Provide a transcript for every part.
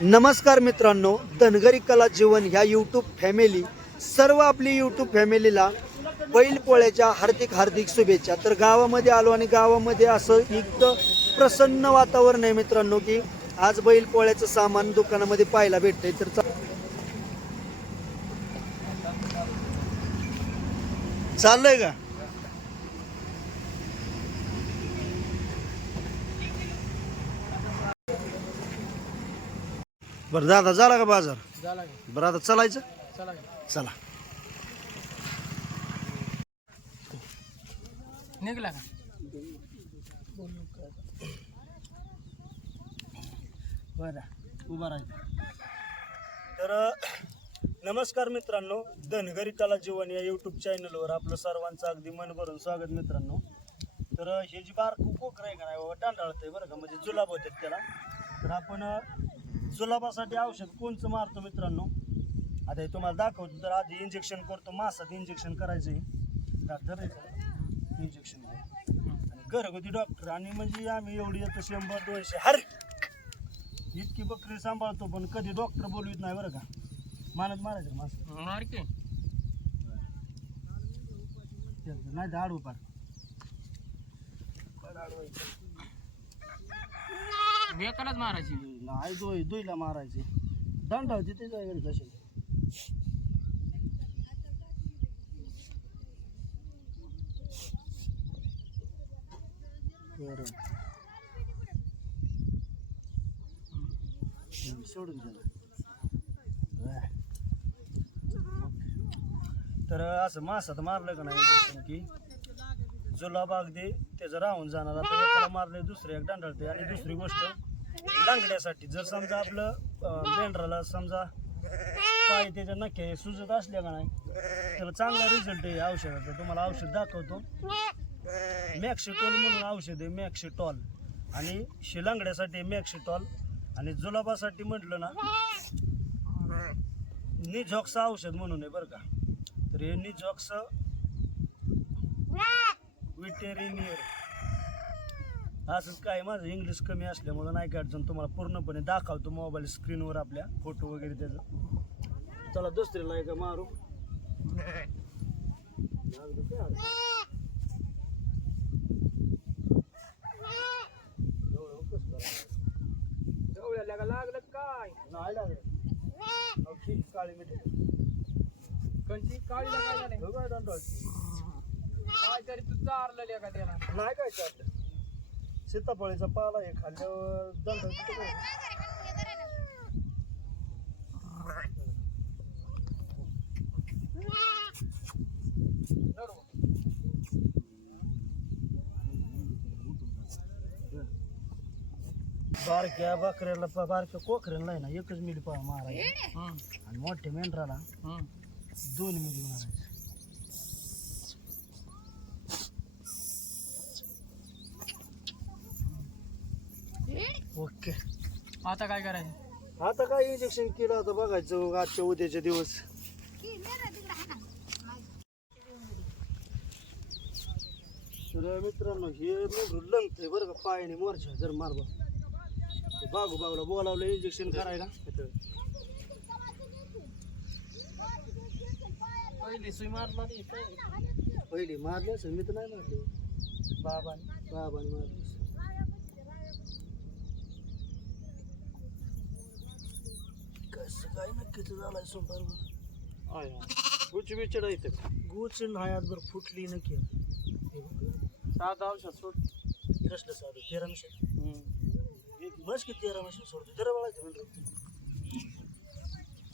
नमस्कार मित्रांनो धनगरी कला जीवन ह्या यूट्यूब फॅमिली सर्व आपली यूट्यूब फॅमिलीला बैलपोळ्याच्या हार्दिक हार्दिक शुभेच्छा. तर गावामध्ये आलो आणि गावामध्ये असं एकदम प्रसन्न वातावरण आहे मित्रांनो की आज बैलपोळ्याचं सामान दुकानामध्ये पाहायला भेटतंय. तर चा- चाललंय का? बरं दादा झाला का बाजार? झाला की. बरं आता चालायचं? चला की. चला. निघला का? बरं उभा राहायचं तर नमस्कार मित्रांनो धनगरी कला जीवन या यूट्यूब चॅनलवर आपलं सर्वांचं अगदी मन भरून स्वागत मित्रांनो. तर हे जी बारकू कोकर आहे का नाही बाबा टांडाळत बरं का? म्हणजे जुलाब होतात त्याला. तर आपण जुलाबासाठी औषध कोणचं मारतो मित्रांनो? आता हे तुम्हाला दाखवतो तर आधी इंजेक्शन करतो मासात इंजेक्शन करायचं आहे डॉक्टर इंजेक्शन आणि घरगुती डॉक्टर आणि म्हणजे आम्ही एवढी येतो शंभर दोनशे हर इतकी बकरी सांभाळतो पण कधी डॉक्टर बोलवीत नाही बरं का? मानत मारायचं की नाही तर आडू पार. वेकालाच मारायची. नाही दोय दुईला मारायचे. दंड होती ते जायकडे कशी? बरं. सोडून दिलं. तर असं मासात मारलं का नाही की? की जुलाब अगदी त्याचं राहून जाणार. आता एकाला मारले दुसरे एक दांडळते आणि दुसरी गोष्ट लांगड्यासाठी जर समजा आपलं मेंढराला समजा पाय त्याच्या नखे सुजत असल्या का नाही त्याला चांगला रिझल्ट आहे औषधाचा. तुम्हाला औषध दाखवतो. मॅक्सिटॉल म्हणून औषध आहे मॅक्सिटॉल आणि शिलांगड्यासाठी मॅक्सिटॉल आणि जुलाबासाठी म्हटलं ना निझॉक्स औषध म्हणून आहे बरं का. तर हे निझॉक्स विटेरिनियर असंच काय माझं इंग्लिश कमी असल्यामुळं नाही का अडचण. तुम्हाला पूर्णपणे दाखवतो मोबाईल स्क्रीनवर आपल्या फोटो वगैरे त्याचं. चला दुसरीला का मारू. का लागलं. काय नाही लागलं काळी मिठी. कंची काळी बघा दंडवाळची. काय तरी तू चारलं का त्याला नाही काय चाललं सीताफळीचा पाला हे खाल्ल्यावर दंड? बारक्या बकऱ्याला प- बारक्या कोकऱ्याला नाही ना एकच मिली पा मारायची. आणि मोठ्या मेंढराला दोन मिली मारायची. ओके. आता काय करायचं? आता काय इंजेक्शन केलं आता बघायचं आजच्या उद्याचे दिवस. तर मित्रांनो हे मेंढरू लंगतंय बरं का पायाने मोरच्या जर मारबा बागू बागूला बोलावलं इंजेक्शन करायला. पहिली सुई मारला नाही पहिली मारली असेल मी तर नाही मारली. बाबा बाबाने मारली असेल. सकाळी काय नक्कीच झालाय सोमवार गुच बिचड इथे गुच नाही बरं फुटली नक्की सात औषध सोड कसलं साधू तेरा मिशन एक बस की तेरा मिशन सोडतो तेरा बळायचं म्हणतो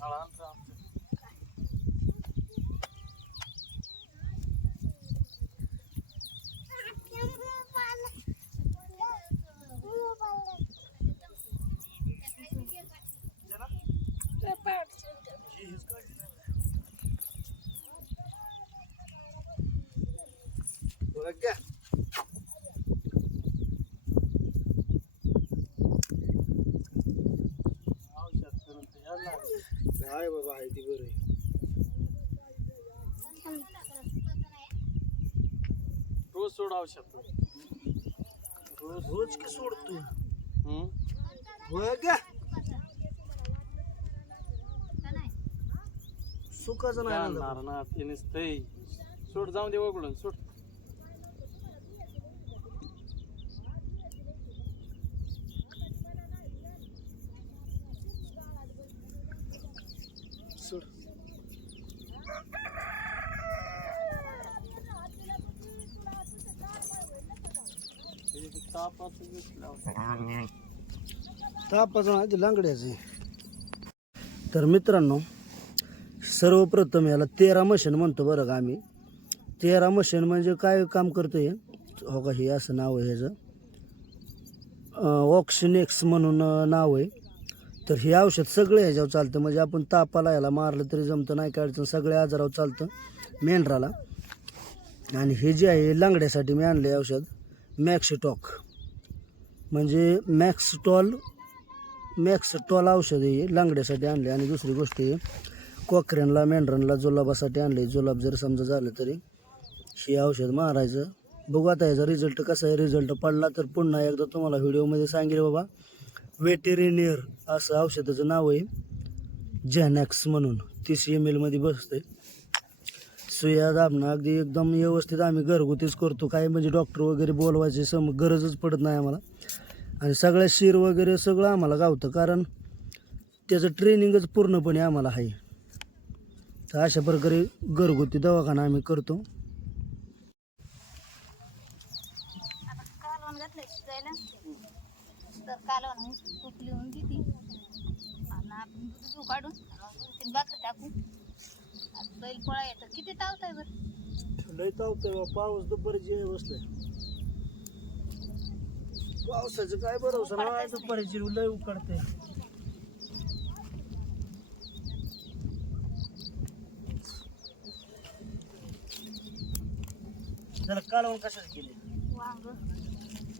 आमचा. लग गया काय बाबा आहे रोज सोड औषध रोज. रोज का सोडतो बघा. सुखाचं नाही ना? तिनेच ते सोड जाऊन दे वगळून. सोड. तापाचं आज लांगड्याचं आहे. तर मित्रांनो सर्वप्रथम याला तेरा मशीन म्हणतो बरं का आम्ही. तेरा मशीन म्हणजे काय काम करतो हे हो का हे असं नाव आहे ह्याचं. ऑक्सिनेक्स म्हणून नाव आहे. तर हे औषध सगळे ह्याच्यावर चालतं. म्हणजे आपण तापाला याला मारलं तरी जमतं नाही काय अडचण सगळ्या आजारावर चालतं मेंढराला. आणि हे जे आहे लांगड्यासाठी मी आणलं आहे औषध मॅक्सिटॉक म्हणजे मॅक्सटॉल मॅक्सटॉल औषध आहे हे लांगड्यासाठी आणले. आणि दुसरी गोष्ट आहे कोकऱ्यांना मेंढरांना जुलाबासाठी आणले. जुलाब जर समजा झालं तरी हे औषध मारायचं. बघू आता याचा रिझल्ट कसा आहे. रिझल्ट पडला तर पुन्हा एकदा तुम्हाला व्हिडिओमध्ये सांगेल बाबा. वेटेरिनियर असं औषधाचं नाव आहे. जॅनॅक्स म्हणून. तीस एम एलमध्ये बसते सुया दाबणं अगदी एकदम व्यवस्थित आम्ही घरगुतीच करतो. काय म्हणजे डॉक्टर वगैरे बोलवायची सम गरजच पडत नाही आम्हाला. आणि सगळ्या शिर वगैरे सगळं आम्हाला गावतं कारण त्याचं ट्रेनिंगच पूर्णपणे आम्हाला आहे. तर अशा प्रकारे घरगुती दवाखाना आम्ही करतो. काढून. भाकर टाकू. बैल पोळा येतं किती तावताय बरं? लय तावतंय पाऊस दुपारी जे बसतंय पावसाचं काय भरोसा नाही दुपारीची लय उकडते त्याला कालवण कशाच केले? वांग.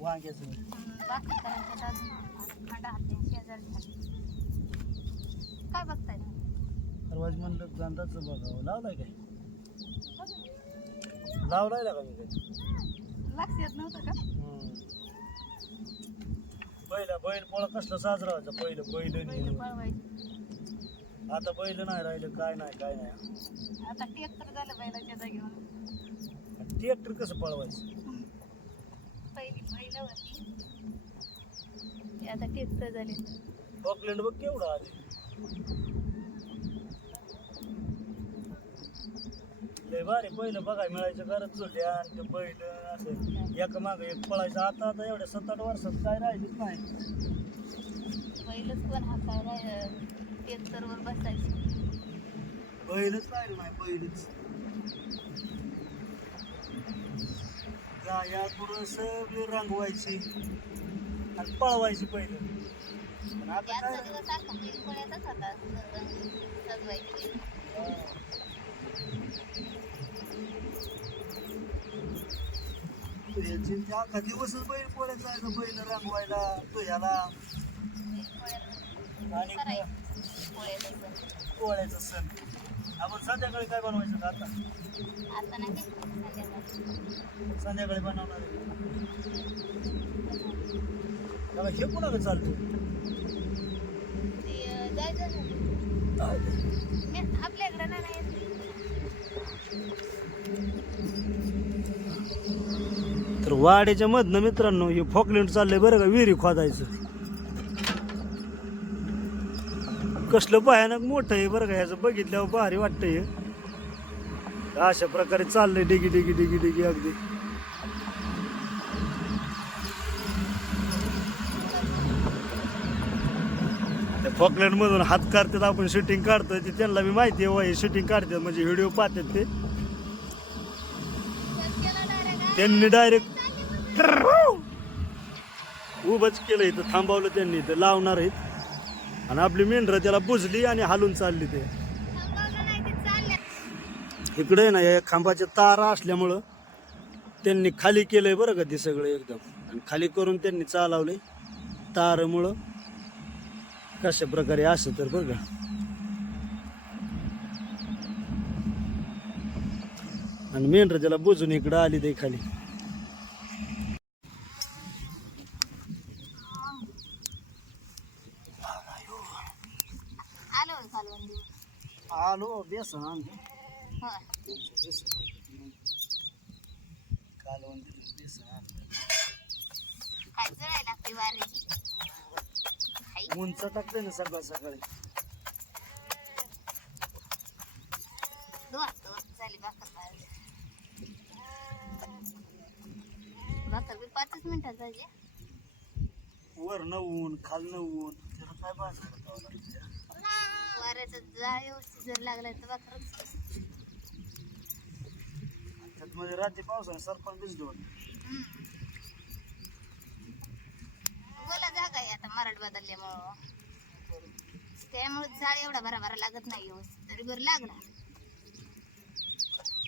वांग्याचं. भाकर करायचं अजून आणि खांडा हाते शेजारी झाले काय बघताय? परवाज म्हणलं गांधाचं बघावं. लावलाय काय? लावलाय का मी काय लक्ष येत नव्हतं का? पहिला बैल पोळा कसला साजरा व्हायचा? पहिलं बैल बैल नेहमी. पळवायची. आता बैल नाही राहिलं काय नाही काय नाही. आता ट्रॅक्टर झालं बैलाच्या जागेवर ट्रॅक्टर कसं पळवायचं? पहिली बैल होती. ती आता ट्रॅक्टर झाले. ऑकलँड बघ केवढं आले. लय भारी पहिलं बघाय मिळायचं घरात चुल्या आणि ते बैल असं एक माग एक पळायचं. आता आता एवढ्या सात आठ वर्षात काय राहिलंच नाही. बैलच पण हातायला ट्रॅक्टरवर बसायची. बैलच राहिलं नाही बैलच गाया पुढं सगळी रंगवायची आणि पळवायची पहिलं. पण आता काय पोळ्यातच होता सजवायची याची अख्खा दिवसच बैल पोळ्यात जायचं बैल रंगवायला तो आणि पोळ्याचा सण आपण संध्याकाळी काय बनवायचं का आता आता नाही संध्याकाळी बनवणार आहे. बघा हे कोणाकडे चालतो ते अं, जायचं मी- आपल्याकडे ना नाही वाड्याच्या मधनं मित्रांनो हे फॉकलँड चाललंय बरं का विहिरी खोदायचं. कसलं भयानक मोठं आहे बरं का ह्याचं बघितल्यावर भारी वाटतंय हे. अशा प्रकारे चाललंय डिगी डिगी डिगी डिगी अगदी. फॉकलँड मधून हात काढतात आपण शूटिंग काढतोय ते त्यांना बी माहिती आहे हे शूटिंग काढतात म्हणजे व्हिडिओ पाहतात ते. त्यांनी डायरेक्ट उभंच केलं इथं थांबवलं त्यांनी इथं लावणार आहेत आणि आपली मेंढरं त्याला बुजली आणि हालून चालली ते इकडे आहे ना या खांबाच्या तारा असल्यामुळं त्यांनी खाली केलंय बरं का ते सगळं एकदम आणि खाली करून त्यांनी चालवले तारामुळं कशा प्रकारे असं तर बरं का आणि मेंढरं त्याला बुजून इकडं आली ते खाली आलो बेसन कालवण बेसन काय जळायला लागते हाय उंच टाकते ना सकाळ सकाळी दोन दोन झाली भाकर भाजी भाकर बी पाचच मिनिटात झाली वर नवून खाल नवून त्याला काय लागतं? वाऱ्याचा व्यवस्थित जर लागला तर भाकर त्यात मध्ये रात्री पावसाने सरपण भिजलो बोला जागा आहे आता मराठ बदलल्यामुळं. त्यामुळे झाड एवढा भरा भरा लागत नाही व्यवस्थित. तरी बरं लागला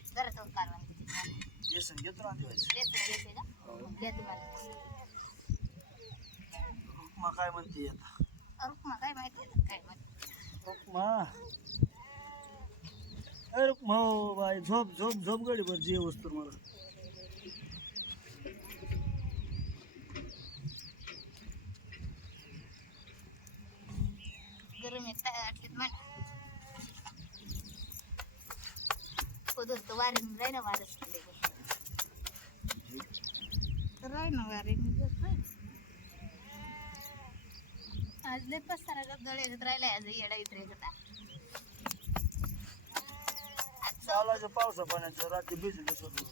जरा तो बेसन घेतो ना दिवायचं बेसन घेते का? द्या तुम्हाला उपमा काय म्हणते आता? रुक्मा काय माहिती? काय माहिती? उपमा अरे हो बाई झोप झोप झोप गडी भर जे वस्तू मला गरम येत आटलीत म्हणा वारीन राही ना वारस राही ना वारीन आज लय पसारा गदळ येत राहिला आज येडा इतर एकदा चालायचं पावसा पाण्याचं रात्री भिजलं होतो.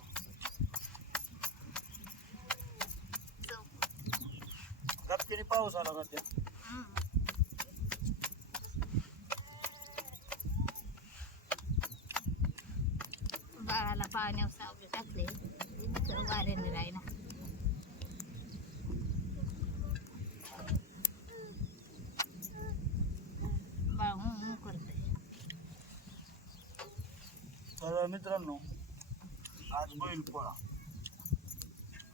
पाऊस आला रात्री. बाळाला पाण्यावर सावले टाकले वाऱ्याने राहिना बाळ हू हू करतंय तर मित्रांनो आज बैल पोळा.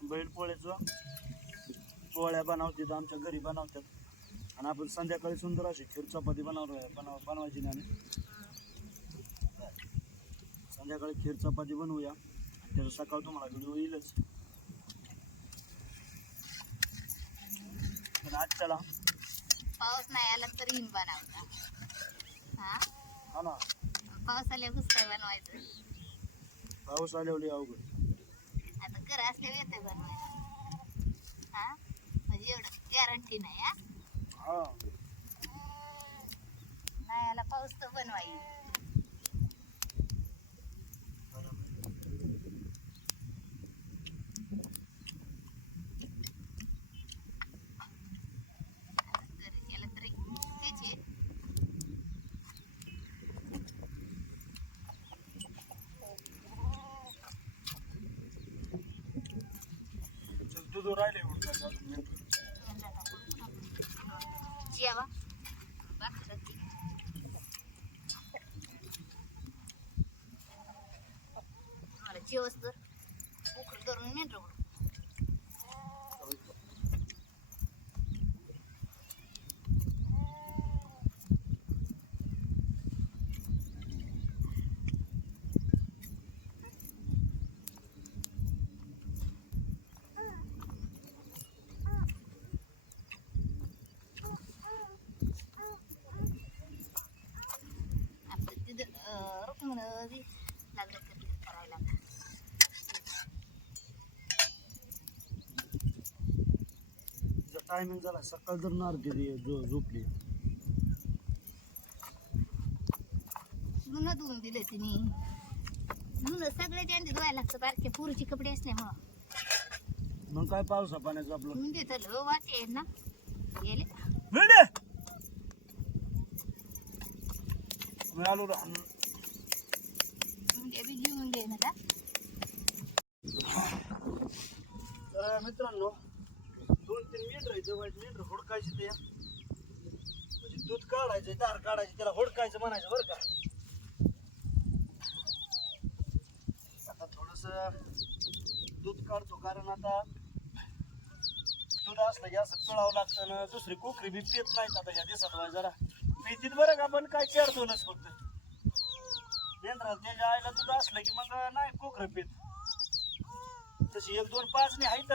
बैल पोळ्याचं पोळ्या बनवतात आमच्या घरी बनवतात. आणि आपण संध्याकाळी सुंदर अशी खीर चपाती बनवणार बनव बनवायची नाही. संध्याकाळी खीर चपाती बनवूया. त्याचा सकाळ तुम्हाला व्हिडिओ येईलच. पण आजच्याला पाऊस नाही आला तरी हिन बनवता. हा? ना. पाऊस आल्यावर कसं काय बनवायचं? पाऊस आल्यावर अवघड. आता घर असल्यावर येते बनवायला हा? म्हणजे एवढं गॅरंटी नाही हा? हा. नाही आला पाऊस तर बनवाई चल, दूध राहिले उडकायचं अजून मिनिट. जेवा भाकर ती. मला जेवस तर उकर धरून नेट आपलं रुक्मण लागलं तर करायला. टायमिंग झाला सकाळ जर नार गेली झो- झोपली. धुणं धुवून दिलं तिने. धुणं सगळे त्यांचे धुवायला लागतं बारके पुरीचे कपडे असल्यामुळं मग. काय पावसा पाण्याचं आपलं? धुवून देत लो वाटे ना. गेले. मिळते मी आलो रा- म्हणजे बी घेऊन घे ना का तर मित्रांनो दोन तीन काढायचं आहे जवळ ते. म्हणजे दूध काढायचं दार काढायचं त्याला हुडकायचं म्हणायचं बरं का. आता थोडस दूध काढतो कारण आता दूध असलं की असं पिळावं लागतं ना दुसरी कोकरी बी पित नाहीत आता या दिवसात वाय जरा. पितीत बरं का पण काय चार दोनच फक्त. मेंढरा त्याच्या आईला दूध असलं की मग नाही कोकरं पित. तशी एक दोन पाच नाही आहेत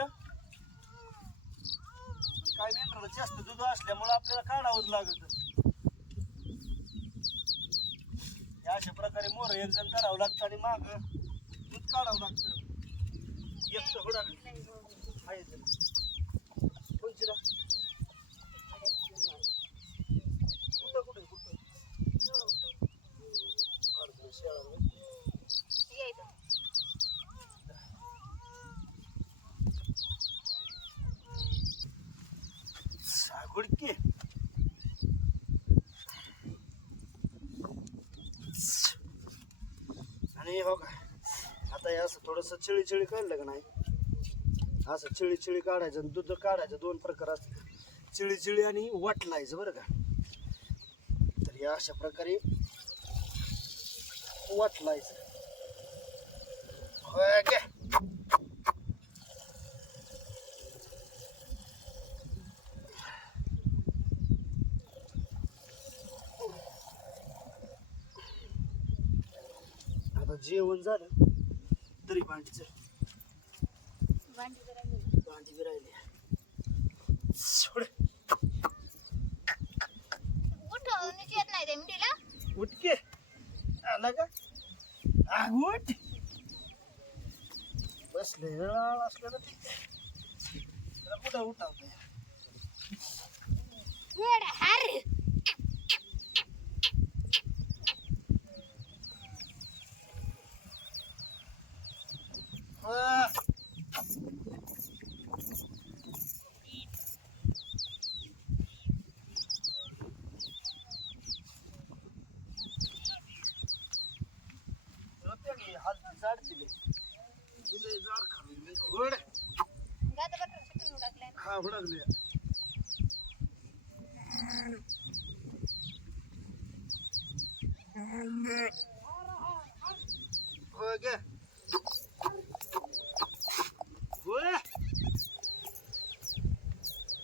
काय मेंढराला जास्त दूध असल्यामुळे आपल्याला काढावंच लागत. अशा प्रकारे मोर एक जण करावं लागतं आणि माग दूध काढावं लागतं. एकटं हुडाकलं आहे. इथं. कोणची रा? कुठं कुठं कुठं अर्धं शेळाला. ये इथं. सागुड की आणि हो का आता हे असं थोडस चिळी चिळी काढलं का नाही? असं चिळी चिळी काढायचं आणि दूध काढायचं दोन प्रकार असतात. चिळी चिळी आणि वाटलायचं बरं का? तर या अशा प्रकारे वाटलायचं होय जेवण झालं. तरी भांडीचं भांडी बी राहिली. सोड. उठके आला का? आ, उठ. बसले असलं ना ते त्याला कुठं उठावते वेडा हार हात झाड दिले दिले झाड खाल्ले घोड गाता बटर सुटून उडकलाय ना. हा हुडकले हो गे होय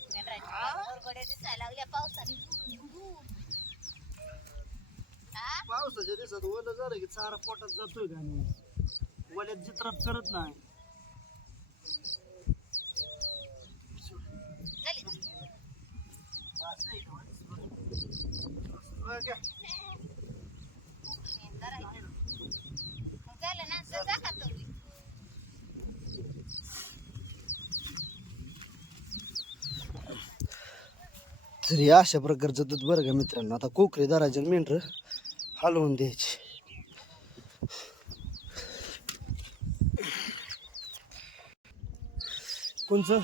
मेंढराच्या गडगड्या दिसायला लागल्या पावसाने हा पावसाच्या दिवसात ओलं झालं की चारा पोटात जातोय का नाही? ओल्यात जित्राप करत नाही. झाली झालं ना सजा खातवली तर या अशा प्रकारचं दूध बरं का मित्रांनो? आता कोकरे दाराचे मेंढर हलवून द्यायचे. कोणचं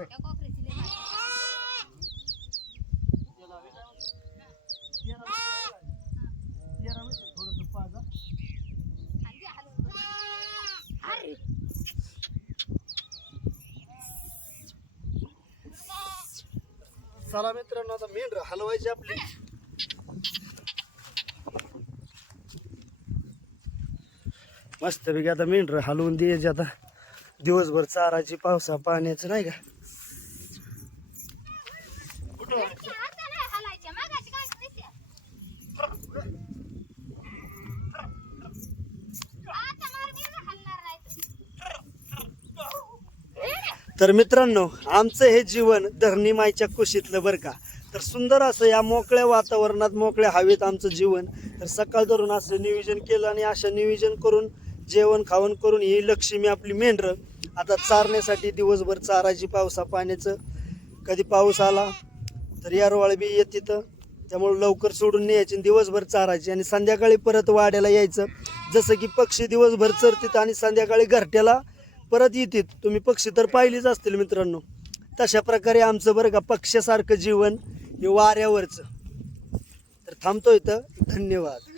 त्या कोकरीची लई माहिती. आणि ते हलवून बघ. अरे चला मित्रांनो आता मेंढ हलवायची आपली. मस्त पैकी आता मेंढर हलवून द्यायची आता. दिवसभर चाराची पावसा पाण्याचं नाही का वरच्या हाताने नाही हलायच्या मागाची काय दिसते आता मार मी ना हलणार नाही तर. मित्रांनो आमचं हे जीवन धरणी माईच्या कुशीतलं बरं का? तर सुंदर असं या मोकळ्या वातावरणात मोकळ्या हवेत आमचं जीवन. तर सकाळ धरून असं नियोजन केलं आणि अशा नियोजन करून जेवण खावण करून ही लक्ष्मी आपली मेंढरं आता चारण्यासाठी दिवसभर चारायची पावसा पाण्याचं. कधी पाऊस आला तर यारवाळ बी येत तिथं. त्यामुळे लवकर सोडून न्यायची आणि दिवसभर चारायची. आणि संध्याकाळी परत वाड्याला यायचं. जसं की पक्षी दिवसभर चरतात आणि संध्याकाळी घरट्याला परत येतात तुम्ही पक्षी तर पाहिलीच असतील मित्रांनो. तशा प्रकारे आमचं बरं का पक्ष्यासारखं जीवन हे वाऱ्यावरचं. तर थांबतो इथं. धन्यवाद.